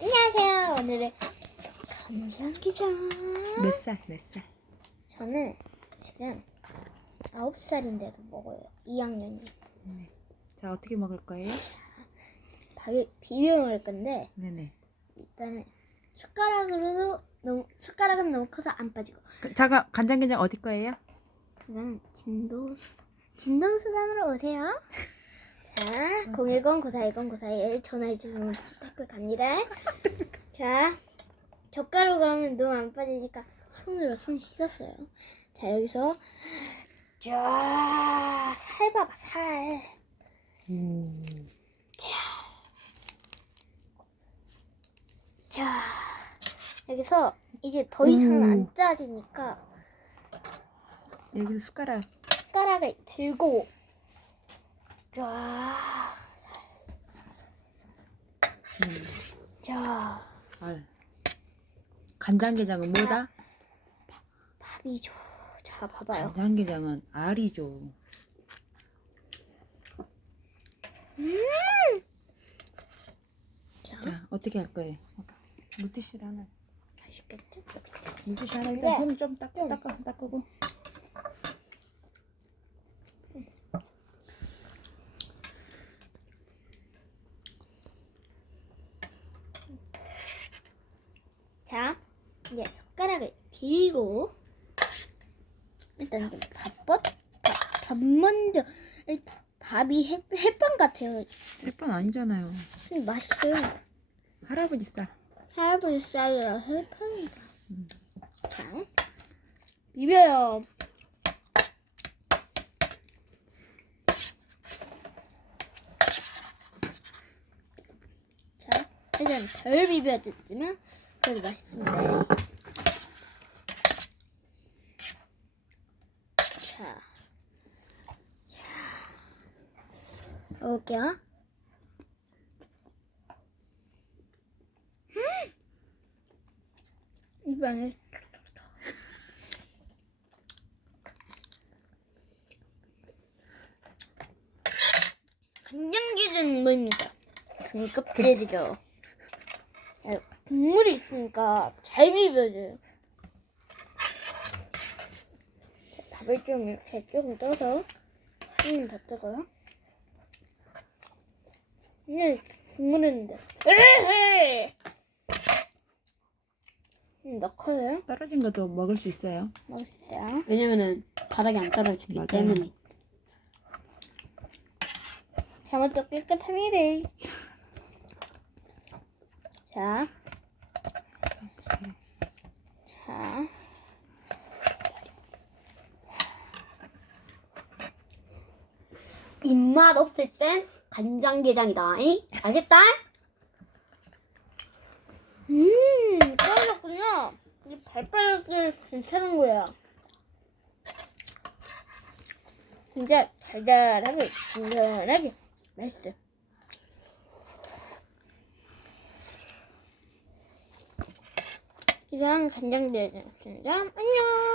안녕하세요. 오늘은 간장게장. 몇 살? 몇 살? 저는 지금 9살인데도 먹어요. 2학년이. 자 어떻게 먹을 거예요? 밥을 비벼 먹을 건데 네네. 일단은 숟가락으로도 너무 숟가락은 너무 커서 안 빠지고 그, 잠깐 간장게장 어디 거예요? 이거는 진도 수산 진동 수산으로 오세요. 자, 010-9410-9421 전화해 주시면 댓글 갑니다. 자, 젓가락으로 하면 너무 안 빠지니까 손으로 손 씻었어요. 자, 여기서 쫙, 살 봐봐, 살. 자, 여기서 이제 더 이상 오. 안 짜지니까 여기서 숟가락. 숟가락을 들고 쫙, 살. 자, 알. 간장게장은 뭐다? 밥이죠. 자, 봐봐요. 간장게장은 알이죠. 자, 자 어떻게 할 거예요? 물티슈 하나. 맛있겠죠? 물티슈 하나 근데 일단 손을 좀 닦고 좀- 닦아 닦고. 자, 이제 숟가락을 들고 일단 좀 밥벗 밥 먼저 밥이 햇, 햇반 같아요. 햇반 아니잖아요. 근데 맛있어요. 할아버지 쌀. 할아버지 쌀이라 햇반이다. 자, 비벼요. 자, 일단 덜 비벼졌지만 그래도 맛있습니다. 자, 먹을게요. 입안에 간장게장 뭐입니다. 등껍질이죠. 아, 국물이 있으니까 잘 비벼져요. 자, 밥을 좀 이렇게 조금 떠서 한더 뜨고요. 네, 국물인데. 에헤이! 음, 넣고요. 떨어진 것도 먹을 수 있어요. 먹었어요. 왜냐면은 바닥에 안 떨어지기 맞아요. 때문에 잘못도 깨끗합니다. 자. 자. 입맛 없을 땐 간장게장이다. 이? 알겠다? 음, 떨어졌군요. 이 발바닥이 괜찮은 거야. 진짜 달달하게, 진근하게 맛있어. 이상 간장게장이었습니다. 안녕.